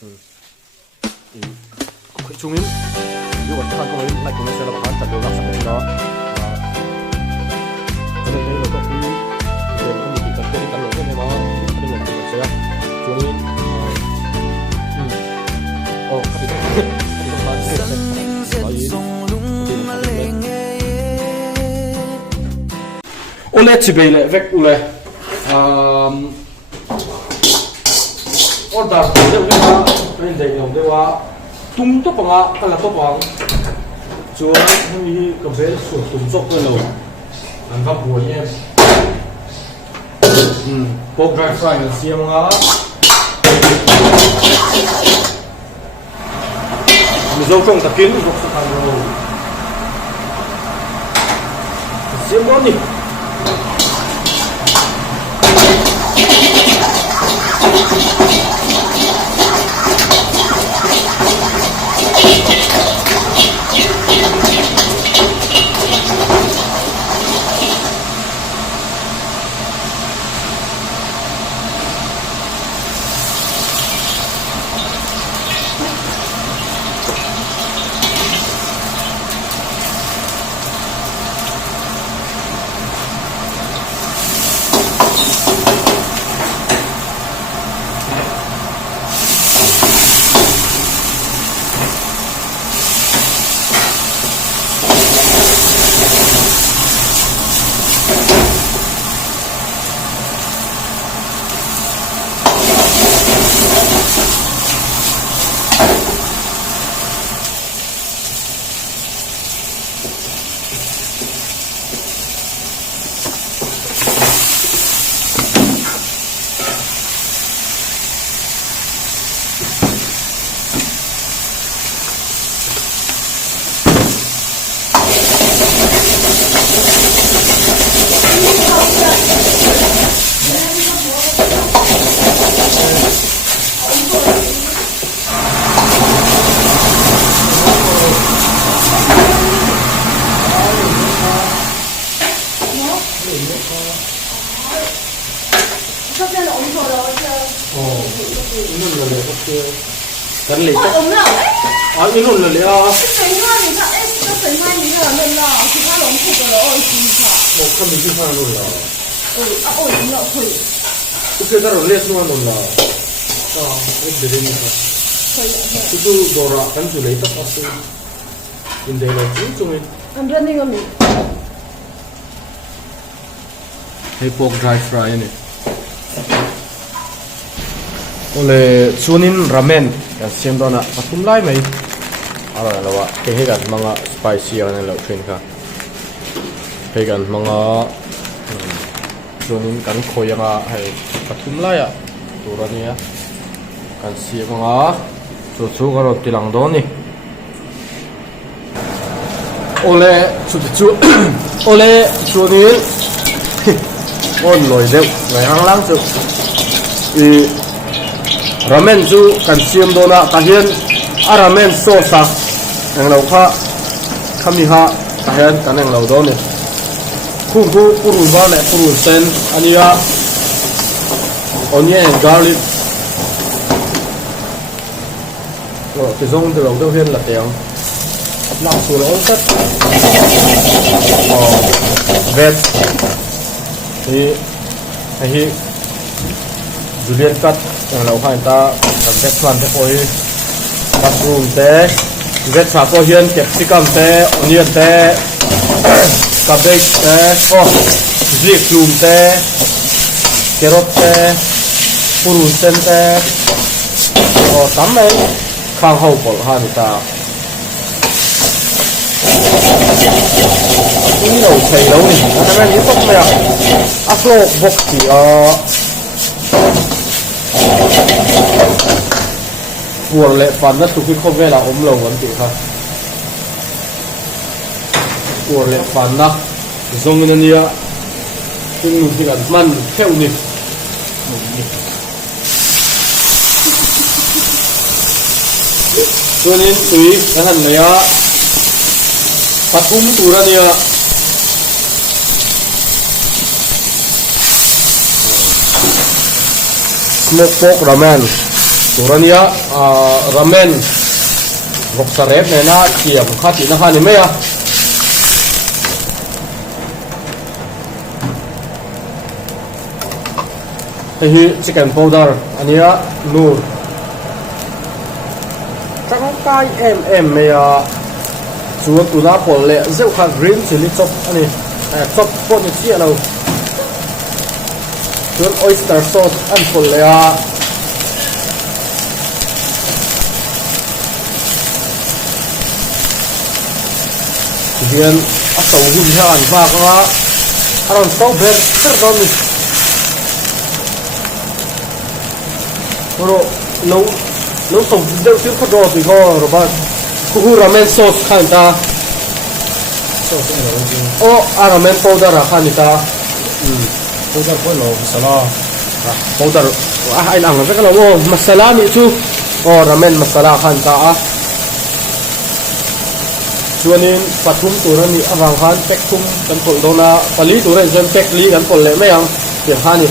khởi chung in yêu vật thằng con lại cũng sẽ là bạn chặt được gặp sản đó cho nên đây là có cái về cái gì cần cái cán lộ cái này nó cái này là sẽ chung in cái Ole chibele vek ule order de ule bên đây lòng đây wa tung to panga kala to pang chuan mi ka vel su tum chok ko lo an ka bu ye pork dry fry na siam nga mi zo kong takin zo sa kan ro siam mo ni Kan le tak. Ini lo le ah. 水花你看，哎，这水花你看有嫩了，其他龙铺的了二十一块。看没去看lo了。二十了会。这个lo le semua lo了。ini beri ni kan. 可以。Itu dora kan sudah itu pasti. Indai lagi cuma. Ambil那个米。Hey pork dry fry ni. Oleh sunin ramen yang siam dona patum lai mai. Ala lawa kehegan mga spicy ana lo thin ka. Kehegan mga sunin kan khoyanga hai patum lai ya. Turania kan siam mga chu ga ro tilang doni. Oleh chu oleh sunin on loi deu ngai hang lang chu. Ramen chu kan siam dona ka hian ramen sauce ang lo kha khami ha ka hian kan ang lo do ni khu purun ba le purun sen ania onion and garlic rồi cái giống từ đầu đầu tiên là tiếng làm số nó rất vẹt thì Julian cắt yang lau hai ta vẹt xoan thế coi mushroom te vẹt xả coi hiền capsicum te onion te cabbage te legume te carrot te purun sen te tắm ấy khang hậu của hai người ta cũng đầu thầy đâu nhỉ anh em nghĩ tốt mày áp lô bốc thì buồn lệ phần rất tụi không về là ốm lồng vẫn chị ha buồn lệ phần đó dùng cái này cũng chỉ cần man theo nhịp cho nên tùy cái thằng này á phát tụ ra đi á smoked pork ramen turania ramen rok sarep ne na kiam khati na khani me ya hi chicken powder ania nur chang kai em me ya chuan tuna pol le zeu kha green chili chop ani chop pot ni chi alo chuan oyster sauce an pol le a hian a so hun ha an ba ka aron so ber ser don ni ro lo so deu tir kho do ti go ro ba ku ramen sauce khan ta o ramen powder khan ta powder ko lo masala powder ai lang ve ka lo masala mi chu o ramen masala khan ta a chuanin pathum turani awang khan pek thum kan pol dona pali turai zen pek li kan pol le me yang tir hani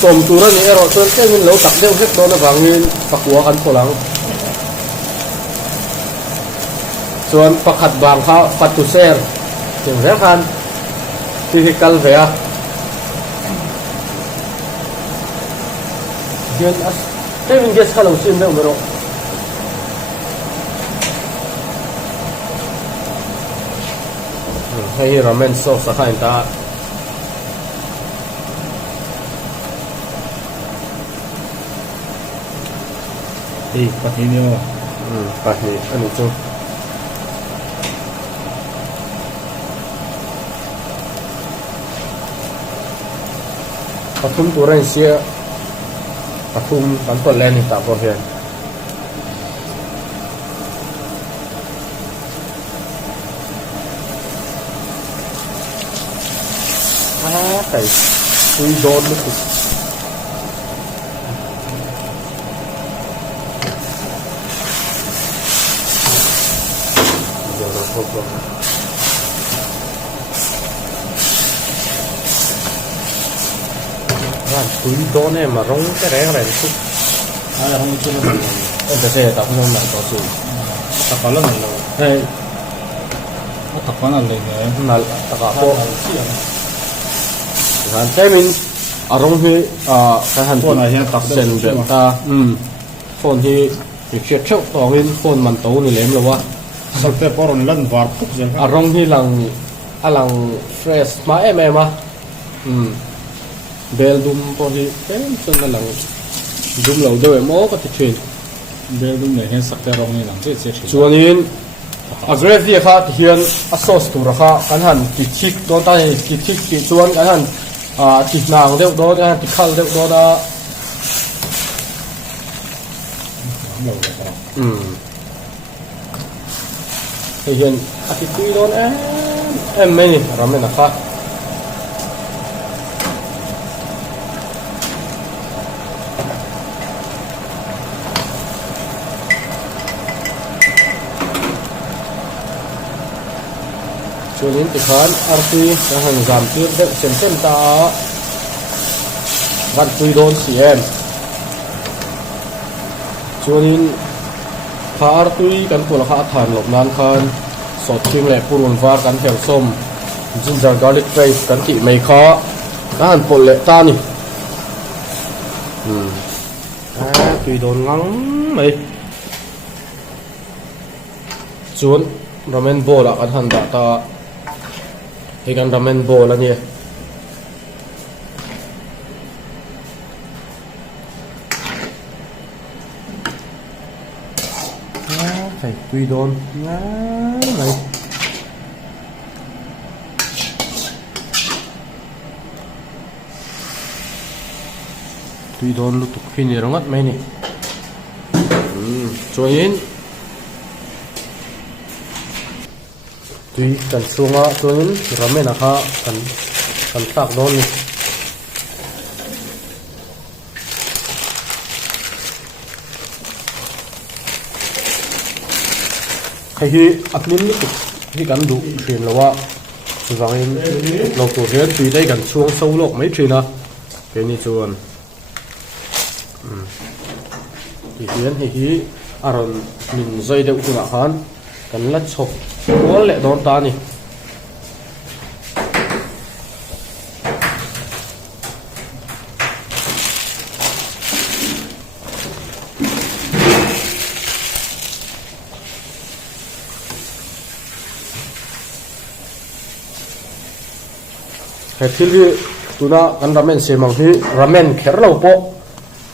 som turani ero tur ke min lo tak deu hek dona wangin pakua kan polang chuan pakhat bang kha patu ser ting re khan typical vea hian as kevin ges khalo sim deu mero hay ramen sauce kha ta patini o pahi ani chu pathum turai sia pathum kan pol le ni ta por hian kai tui don lu tu ran tui don ne ma rong cái rẻ này chút ai không chưa được em sẽ tập trung lại có sự tập vào lần rồi hay tập vào lần này mà tất cả bộ han temin arong hi ka han phone này hiện tập sen be ta phone hi mi che chok to hin phone man to ni lem lo wa sắp tới poron lần var phúc gì arong hi lang alang fresh ma em ma bel dum po hi pen sun lang dum lo do mo ka ti thin bel đúng này hiện sắp tới rong này làm chết chết chuanin a gravy kha hian a sauce tur kha kan han ki thik don ta ki thik ki chuan kan han ti nang deuh do da ti khal deuh do da hian a ti tui don em mai ni ramen a kha chuanin ti khan arti ka han zam tir deuh sem ta van tui don cm chuanin kha artui kan pula kha than lop nan khan sot thing le purun var kan hel som ginger garlic paste kan ti mai kha kan pol le ta ni tui don ngang mai chuan ramen bowl a kan han da ta hi kan ramen bowl ani phải tùy đôn này tùy đôn lúc tục khi này nó ngắt mấy nè cho yên tùy cần xuống á cho yên ramen à ha cần tạc đôn nè hay hi admin ni hi kan du thrin lawa chuwangin lo tur hian tui dai kan chuang so lok mai thina cái này chuan hiền hi aron min zoi deuh tuna khan kan la chhok kual le don ta ni he thil hi tuna kan ramen semang hi ramen kher lo po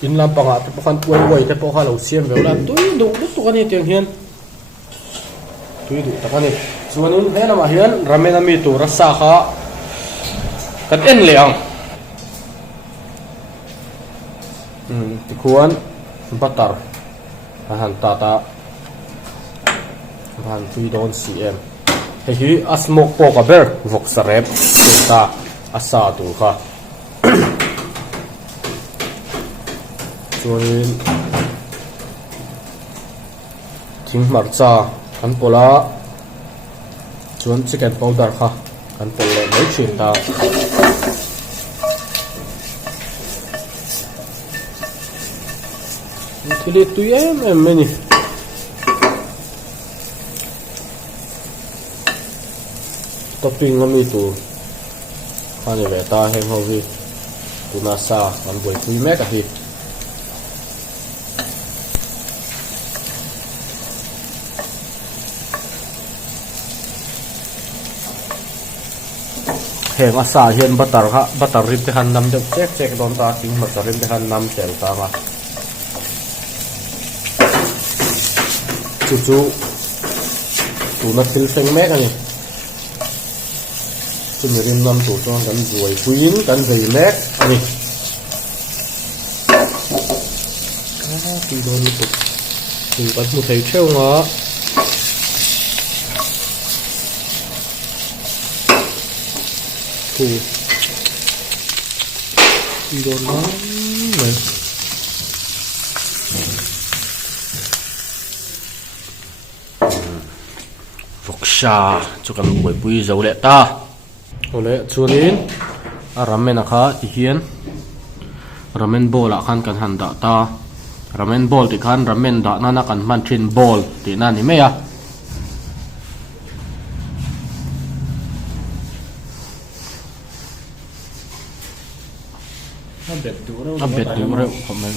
in lam panga te pokhan wai te pokha lo siam vela tui du tu kan hi tiang hian tui du ta kan ni chuanin he lama hian ramen ami tu rasa kha kan en leang tikuan butter han tata han tui don cm he hi asmok po ka ber vok sarep ta asa tu kha chuanin thing marcha kan pola chuan chicken powder kha kan pol le mai thin ta thili tui em meni topping ami tu khani ve ta hem ho vi tuna sa kan boi pui me ka hi heng asa hian butter rim te han nam de chek don ta ting butter rim te han nam tel ta ma chu tuna thil feng me ka ni chumi rim nam tu chuan kan zuai puin kan vei mek ani ti don ni tu tu kan mu thei theu nga tu ti don lắm này vok sha chu kan buai pui zo le ta ole chuanin a ramen a kha ti hian ramen bowl a khan kan han da ta ramen bowl ti khan ramen da na kan man thin bowl ti na ni me ya a bet du reu khamen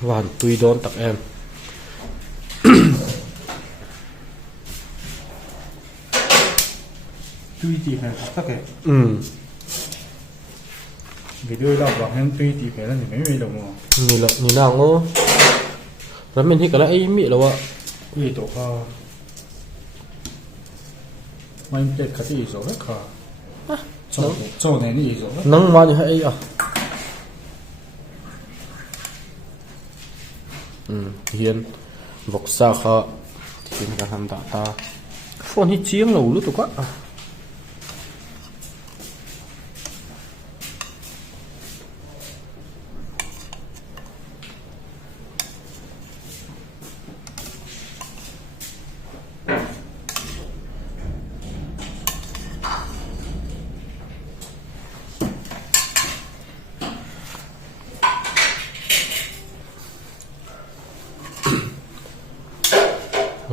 hoàn tùy đón tặng em tùy thì phải tắc cái vì đôi là bảo hen tùy thì phải là những mấy đồng hồ nhìn nào ngô rồi mình thì cái là ấy mị đâu ạ tùy tổ kha mấy cái cái gì rồi hết kha cho này gì rồi nắng mà như hay à hiền vok sa kha tin ka han da ta phone hi chiang lo lu tu ka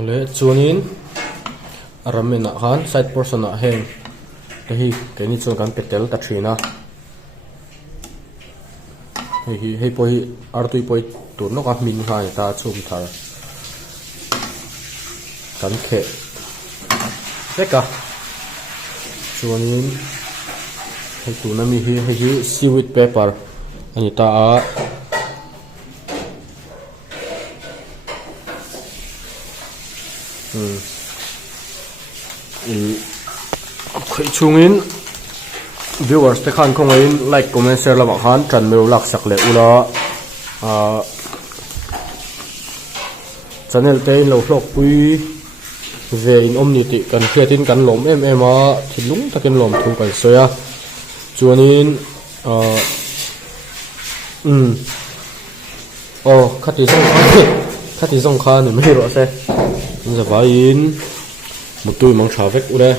le chuanin ramen a khan side portion a heng te hi ke ni chuan kan petel ta thina hei poi artui poi tur no ka min hai ta chum thar kan khe veka chuanin hei tu na mi hi seaweed paper ani ta a khoi chungin viewers te khan khong in like comment share lama khan tran meu lak sak le ula channel te in lo hlok pui ve in omni ti kan khiatin kan lom em a thilung takin lom thu kan soya chuanin khát thì xong khá này mới rõ xe giờ vài in một túi mong chả vết u đây